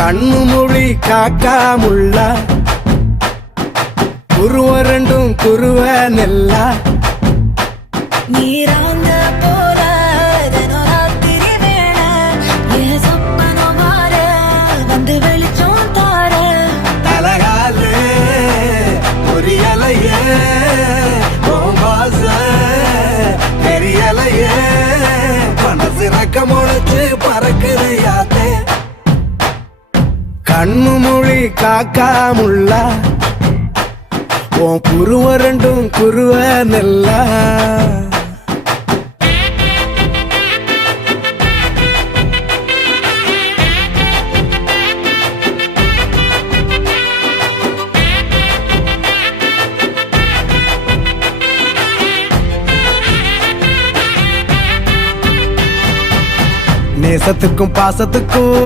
கண்ணு மொழி காக்காமுள்ள குருவ ரெண்டும் குருவ நெல்லா நீராங்க போல தினராத்திரி வேளை என் சொப்பனம் மாற வந்து வெளிச்சம் தார தலகாலே பொரியலையே ஓம்பாச பெரியலையே மனசு ரக்க முளைச்சு பறக்குதையாத்தே கண்ணு மொழி காக்காமுள்ள உன் குருவ ரெண்டும் குருவ நெல்லா நேசத்துக்கும் பாசத்துக்கும்